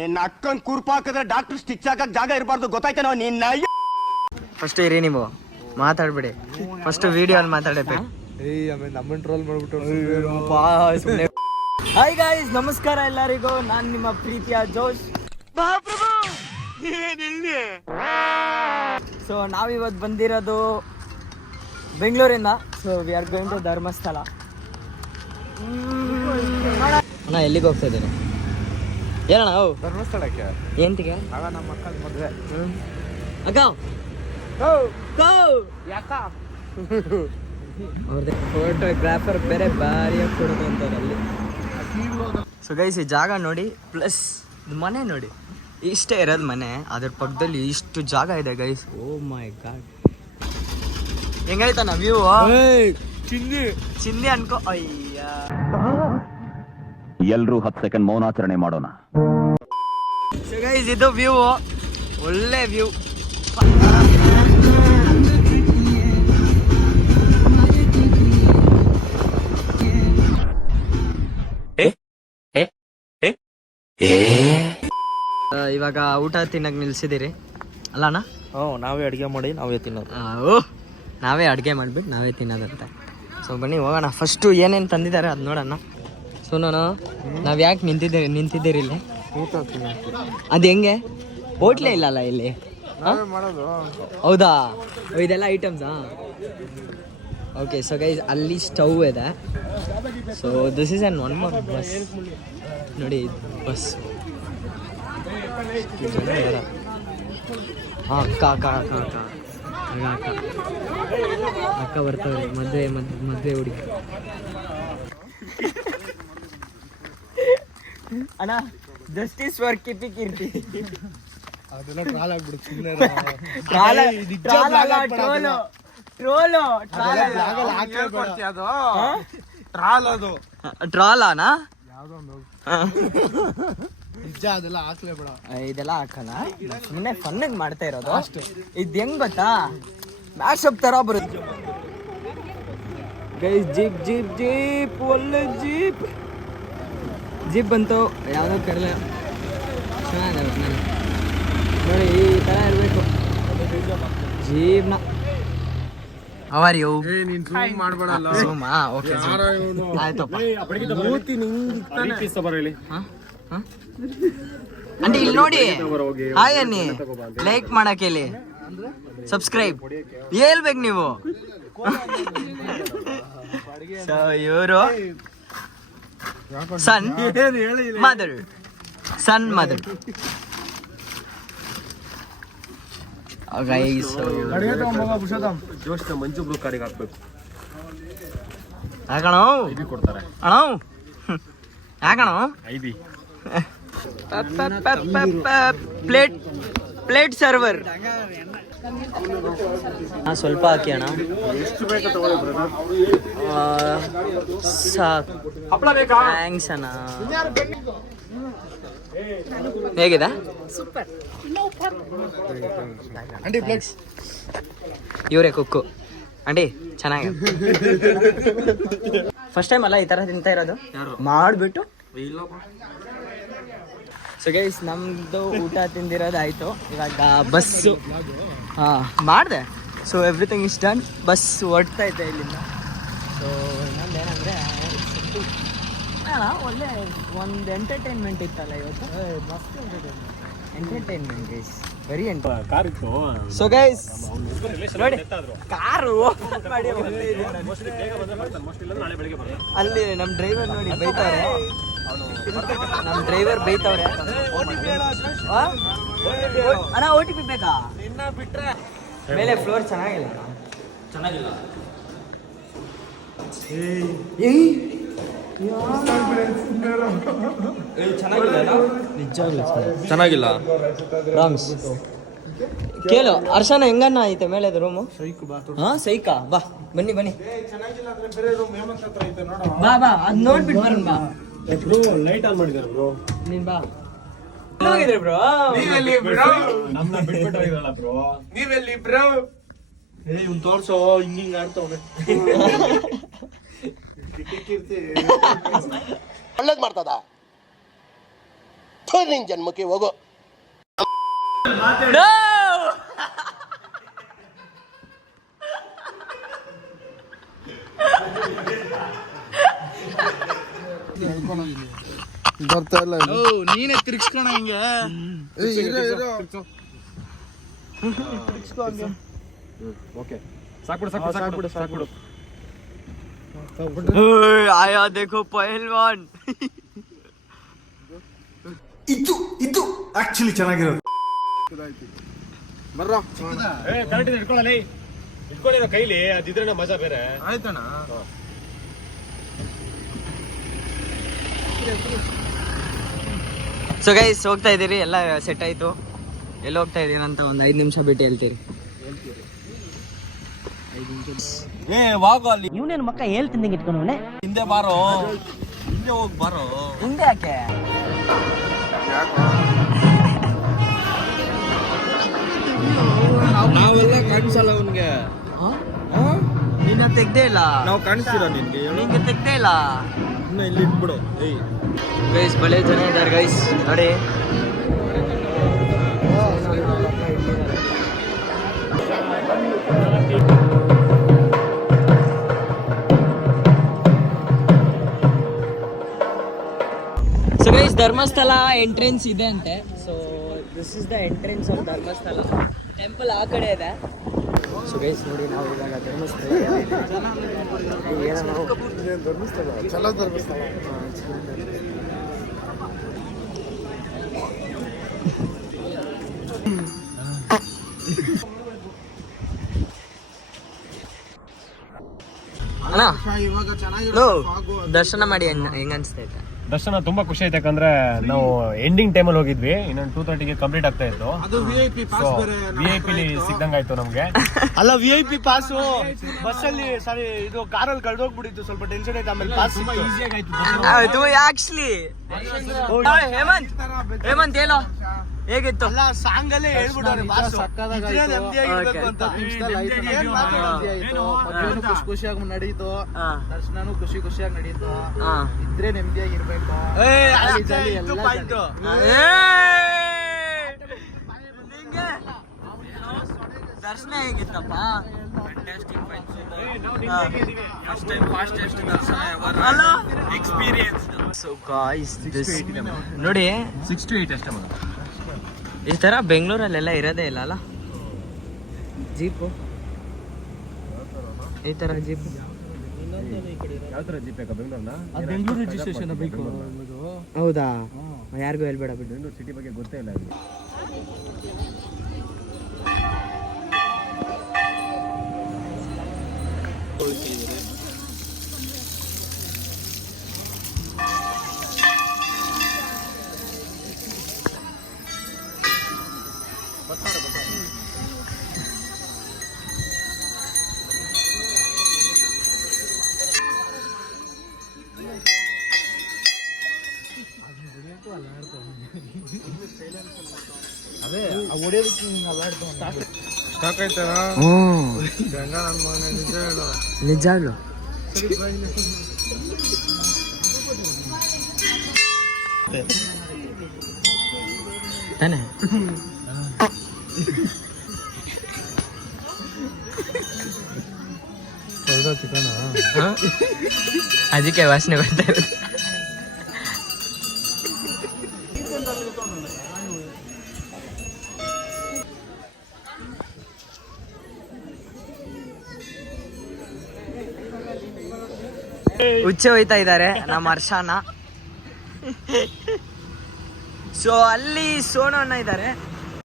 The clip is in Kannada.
ನಿನ್ನ ಅಕ್ಕನ್ ಕುರ್ಪ ಹಾಕಿದ್ರೆ ಡಾಕ್ಟರ್ ಸ್ಟಿಚ್ ಹಾಕಕ್ ಜಾಗ ಇರಬಾರ್ದು, ಗೊತ್ತಾಯ್ತೇನೋ ನಿನ್ನ. ಫಸ್ಟ್ ಇರಿ, ನೀವು ಮಾತಾಡ್ಬಿಡಿ. ಫಸ್ಟ್ ವಿಡಿಯೋ ಅಲ್ಲಿ ಮಾತಾಡಬೇಕು. ಹಾಯ್ ಗಾಯ್ಸ್, ನಮಸ್ಕಾರ ಎಲ್ಲರಿಗೂ. ನಾನು ನಿಮ್ಮ ಪ್ರೀತಿಯ ಜೋಶ್. ಸೊ ನಾವಿವತ್ತು ಬಂದಿರೋದು ಬೆಂಗಳೂರಿಂದ. So we are going to Dharmasthala. ಅಣ್ಣ ಎಲ್ಲಿಗೆ ಹೋಗ್ತಾ ಇದ್ದೀನಿ? ಏನಣ್ಣ? ಧರ್ಮಸ್ಥಳಕ್ಕೆ. ಏಂತಿಗೆ? ಆಗ ನಮ್ಮ ಅಕ್ಕನ ಮದುವೆ. ಅಕ್ಕ ಅವ್ರದ್ದೇ ಫೋಟೋಗ್ರಾಫರ್ ಬೇರೆ ಭಾರಿಯಾಗಿ ಕೊಡೋದು ಅಂತಾರೆ ಅಲ್ಲಿ. ಸೊ ಗೈಸ್, ಈ ಜಾಗ ನೋಡಿ, ಪ್ಲಸ್ ಮನೆ ನೋಡಿ. ಇಷ್ಟೇ ಇರೋದು ಮನೆ, ಅದ್ರ ಪಕ್ಕದಲ್ಲಿ ಇಷ್ಟು ಜಾಗ ಇದೆ ಗೈಸ್. ಓ ಮೈ ಗಾಡ್, ಹೆಂಗಾಯ್ತಾನ ವ್ಯೂ? ಚಿಂದಿ ಅನ್ಕೋ. ಅಯ್ಯ, ಎಲ್ರೂ 10 ಸೆಕೆಂಡ್ ಮೌನಾಚರಣೆ ಮಾಡೋಣ. ಸೊ ಗೈಸ್, ಇದು ವ್ಯೂ, ಒಳ್ಳೆ ವ್ಯೂ. ಇವಾಗ ಊಟ ತಿನ್ನಕ್ ನಿಲ್ಸಿದಿರಿ ಅಲ್ಲ ಅಣ್ಣ? ನಾವೇ ಅಡುಗೆ ಮಾಡಿ ನಾವೇ ತಿನ್ನೋದು. ನಾವೇ ಅಡುಗೆ ಮಾಡ್ಬಿಟ್ಟು ನಾವೇ ತಿನ್ನೋದಂತೆ. ಸೊ ಬನ್ನಿ ಹೋಗೋಣ. ಫಸ್ಟು ಏನೇನು ತಂದಿದ್ದಾರೆ ಅದು ನೋಡೋಣ. ಸೊ ನಾನು ನಾವು ಯಾಕೆ ನಿಂತಿದ್ದೀರಿ ಇಲ್ಲಿ? ಅದು ಹೆಂಗೆ? ಹೋಟ್ಲೇ ಇಲ್ಲಲ್ಲ ಇಲ್ಲಿ? ಮಾಡೋದು. ಹೌದಾ? ಇದೆಲ್ಲ ಐಟಮ್ಸಾ? ಓಕೆ. ಸೊ ಗೈಸ್, ಅಲ್ಲಿ ಸ್ಟವ್ ಇದೆ. So this is one more bus. ನೋಡಿ ಬಸ್. ಹಾಂ, ಅಕ್ಕ ಬರ್ತಾವ್ರಿ. ಮದುವೆ ಹುಡುಗಿ. ಅಣ್ಣ, ಜಸ್ಟಿಸ್ ಫಾರ್ ಕಿಪಿ ಕೀರ್ತಿ. ಅದೆಲ್ಲ ಟ್ರಾಲ್ ಆಗ್ಬಿಡುತ್ತೆ ಸುಮ್ಮನೆ. ಟ್ರಾಲಾನ? ನಿಜ, ಅದೆಲ್ಲ ಹಾಕ್ಲೇಬೇಡ. ಇದೆಲ್ಲ ಹಾಕಲ್ಲ, ಸುಮ್ಮನೆ ಫನ್ನಿಗೆ ಮಾಡ್ತಾ ಇರೋದು ಅಷ್ಟೇ. ಇದು ಹೆಂಗ್ ಗೊತ್ತಾ, ಮ್ಯಾಶಪ್ ತರ ಬರುತ್ತೆ ಗೈಸ್. ಜೀಪ್ ಒಳ್ಳೆ ಜೀಪ್ ಬಂತು. ಯಾವುದೋ ಕರಲ ಚೆನ್ನಾಗಿದೆ ನೋಡಿ, ಈ ಥರ ಇರಬೇಕು ಜೀಪ್ನ. ಅವರ್ ಯು ಮಾಡ್ಬೇಡಲ್ಲ. ಓಕೆ, ಆಯ್ತಪ್ಪ. ಅಂದ್ರೆ ಇಲ್ಲಿ ನೋಡಿ, ಹಾಯ್ ಅನ್ನಿ, ಲೈಕ್ ಮಾಡಕ್ಕೆ ಹೇಳಿ, ಸಬ್ಸ್ಕ್ರೈಬ್ ಹೇಳ್ಬೇಕು ನೀವು. ಸೊ ಇವರು ಸನ್ ಮದರ್. ಮಂಜು ಬ್ಲೂ ಕಾರಿಗೆ ಹಾಕ್ಬೇಕು. ಯಾಕಣ ಕೊಡ್ತಾರೆ ಅಣ್ಣ? ಯಾಕಣ? ಪ್ಲೇಟ್ ಸರ್ವರ್ ಸ್ವಲ್ಪ ಹಾಕಿ ಅಣ್ಣ. ಥ್ಯಾಂಕ್ಸ್ ಅಣ್ಣ. ಹೇಗಿದೆ? ಇವರೇ ಕುಕ್ಕು ಅಂಡಿ, ಚೆನ್ನಾಗಿ. ಫಸ್ಟ್ ಟೈಮ್ ಅಲ್ಲ ಈ ಥರ ತಿಂತಾ ಇರೋದು, ಮಾಡಿಬಿಟ್ಟು. ಸೊ ಗೈಸ್, ನಮ್ಮದು ಊಟ ತಿಂದಿರೋದಾಯಿತು. ಇವಾಗ ಬಸ್ಸು ಮಾಡಿದೆ. So everything is done. Bus ಹೊಡ್ತಾ ಇದ್ದೆ ಇಲ್ಲಿಂದ. ಸೊ ಇನ್ನೊಂದೇನಂದರೆ, ಒಳ್ಳೆ ಒಂದು ಎಂಟರ್ಟೈನ್ಮೆಂಟ್ ಇತ್ತಲ್ಲ ಇವತ್ತು. ಮಸ್ತ್ entertainment guys, very entertainment. So guys ನೋಡಿ, ಕಾರು ಅಲ್ಲಿ ನಮ್ಮ ಡ್ರೈವರ್ ನೋಡಿ ಬೈತಾರೆ. ಅಣ್ಣ OTP ಬೇಕಾ? ಮೇಲೆ ಫ್ಲೋರ್ ಚೆನ್ನಾಗಿಲ್ಲ. ಚೆನ್ನಾಗಿಲ್ಲ. ರಾಮ್ಸ್ ಕೇಳು. ಅರ್ಶನ ಹೆಂಗನ್ನ ಐತೆ ಮೇಲೆ ರೂಮು? ಸೈಕಾ? ಬಾ ಬನ್ನಿ ಬಾ ಅದ್ ನೋಡ್ಬಿಟ್ಟು ಬರೋಣ. ಬಾ, ಲೈಟ್ ಆನ್ ಮಾಡಿದಾರೆ ಬ್ರೋ. ನೀನ್ ಬಾ. ಹೋಗಿದ್ರಿ ಬ್ರೋ? ನೀವೆಲ್ಲಿ ಬ್ರೋ? ನಮ್ಮನ್ನ ಬಿಟ್ಬಿಟ್ಟು ಹೋಗಿದ್ರಲ್ಲ ಬ್ರೋ. ನೀವೆಲ್ಲಿ ಬ್ರೋ? ಇವ್ನು ತೋರ್ಸೋ, ಹಿಂಗಿಂಗ್ ಆಡ್ತವನೆ. ಒಳ್ಳೇದ್ ಮಾಡ್ತದ. ನಿನ್ ಜನ್ಮಕ್ಕೆ ಹೋಗೋ. ಬರ್ತಾ ಇಲ್ಲ ನೀನೇ ತಿರ್ಗಿಸ್ಕೋಣ ಹಿಂಗೆ. ಓಕೆ ಸಾಕ್ಬಿಡು. ಆಯಾ ದೇಖೋ ಪಹಲ್ವಾನ್. ಇದು ಆಕ್ಚುಲಿ ಚೆನ್ನಾಗಿರೋದು. ಬರ್ರ ಕರೆಕ್ಟ್ ಇಟ್ಕೊಳ್ಳಲಿ, ಇಟ್ಕೊಂಡಿರೋ ಕೈಲಿ ಅದಿದ್ರೆ ಮಜಾ ಬೇರೆ. ಆಯ್ತಣ್ಣ. ಸೊ ಗೈಸ್ ಹೋಗ್ತಾ ಇದೀರಿ, ಎಲ್ಲ ಸೆಟ್ ಆಯ್ತು. ಎಲ್ಲಿ ಹೋಗ್ತಾ ಇದೀನಿ ಅಂತ ಒಂದು 5 ನಿಮಿಷ ಬಿಟ್ಟು ಹೇಳ್ತೀರಿ. ಇವನೇನು ಮಕ್ಕ ಹೇಳ್ತಿದ್ದಂಗೆ ಇಟ್ಕೊಂಡವನೆ. ಹಿಂದೆ ಬಾರೋ, ಹಿಂದೆ ಹೋಗಿ ಬಾರೋ. ಹಿಂದೆ ಯಾಕೆ? ನಾವೆಲ್ಲ ಕಾಣಿಸಲ್ಲ ಅವನ್ಗೆ. ನಿನ್ನ ತೆಗ್ದೇ ಇಲ್ಲ, ನಾವು ಕಾಣಿಸ್ತೀರ ನಿನ್ಗೆ? ನಿಂಗೆ ತೆಗ್ದೇ ಇಲ್ಲ. ಇನ್ನ ಇಲ್ಲಿ ಇಟ್ಬಿಡು. ಗೈಸ್ ಬಳೆ ಜನ ಇದ್ದಾರೆ ಗೈಸ್ ನೋಡಿ. ಸೊ ಗೈಸ್ ಧರ್ಮಸ್ಥಳ ಎಂಟ್ರೆನ್ಸ್ ಇದೆ ಅಂತೆ. So this is the entrance of Dharmasthala. Temple ಆ ಕಡೆ ಇದೆ. ಸೊ ಗೈಸ್ ನೋಡಿ, ನಾವು ಇವಾಗ ಧರ್ಮಸ್ಥಳ ಚಲೋ ಧರ್ಮಸ್ಥಳ. ಅಣ್ಣ ಇವಾಗ ಲೋ, ದರ್ಶನ ಮಾಡಿ ಹೆಂಗ ಅನ್ಸ್ತೈತೆ? ದರ್ಶನ ತುಂಬಾ ಖುಷಿ ಆಯ್ತು. ಯಾಕಂದ್ರೆ ನಾವು ಎಂಡಿಂಗ್ ಟೈಮಲ್ಲಿ ಹೋಗಿದ್ವಿ, ಇನ್ನೊಂದು 2:30ಗೆ ಕಂಪ್ಲೀಟ್ ಆಗ್ತಾ ಇತ್ತು. ಅದು VIP ಪಾಸ್ ಬೇರೆ. VIP ಸಿಗ್ದಂಗಾಯ್ತು ನಮ್ಗೆ. ಅಲ್ಲ VIP ಪಾಸು ಬಸ್ಸಲ್ಲಿ ಸಾರಿ ಇದು ಕಾರಲ್ಲಿ ಕಳ್ದೋಗ್ಬಿಟ್ಟಿತ್ತು, ಸ್ವಲ್ಪ ಟೆನ್ಷನ್ ಆಯ್ತು. ಆಮೇಲೆ ಪಾಸ್ ಈಸಿಯಾಗಿ ಆಯ್ತು. ಅದು ಆಕ್ಚುಲಿ ಹೇಮಂತ್ ಹೇಳೋ ಹೇಗಿತ್ತು? ಅಲ್ಲ ಸಾಂಗ್ ಅಲ್ಲೇ ಹೇಳ್ಬಿಟ್ಟವ್ರೆ ಪಾಸ್ ನೆಮ್ಮದಿಯಾಗಿರ್ಬೇಕು ಅಂತ. ಖುಷಿಯಾಗಿ ನಡೀತು, ದರ್ಶನನು ಖುಷಿಯಾಗಿ ನಡೀತು. ಇದ್ರೆ ನೆಮ್ಮದಿಯಾಗಿರ್ಬೇಕು. ದರ್ಶನ ಹೇಗಿತ್ತಪ್ಪ? So guys, ನೋಡಿ 6 to 8 ಅಷ್ಟೇ. ಈ ತರ ಬೆಂಗಳೂರಲ್ಲೆಲ್ಲ ಇರೋದೇ ಇಲ್ಲ ಅಲ್ಲ ಜೀಪು, ಈ ತರ ಜೀಪ್. ಯಾವ ತರ ಜೀಪ್ ಬೇಕಾ ಬೆಂಗಳೂರನ್ನ? ಬೆಂಗಳೂರು ರಿಜಿಸ್ಟ್ರೇಷನ್ ಬೇಕು. ಹೌದಾ? ಯಾರಿಗೂ ಹೇಳ್ಬೇಡ ಬಿಡು. ಬೆಂಗಳೂರು ಸಿಟಿ ಬಗ್ಗೆ ಗೊತ್ತೇ ಇಲ್ಲ. ಅದೇ ಹೊಡೆಯೋದಕ್ಕೆ ಸ್ಟಾಕ್ ಆಯ್ತಾ? ನಿಜ ಹೇಳು. ನಿಜಾಗ್ಲು ತಾನೆ? ಅದಕ್ಕೆ ವಾಸನೆ ಬರ್ತಾ ಇರೋದು. ಹುಚ್ಚೆ ಹೋಯ್ತಾ ಇದ್ದಾರೆ ನಮ್ಮ ಹರ್ಷನ. ಸೊ ಅಲ್ಲಿ ಸೋನು ಅಣ್ಣ ಇದ್ದಾರೆ.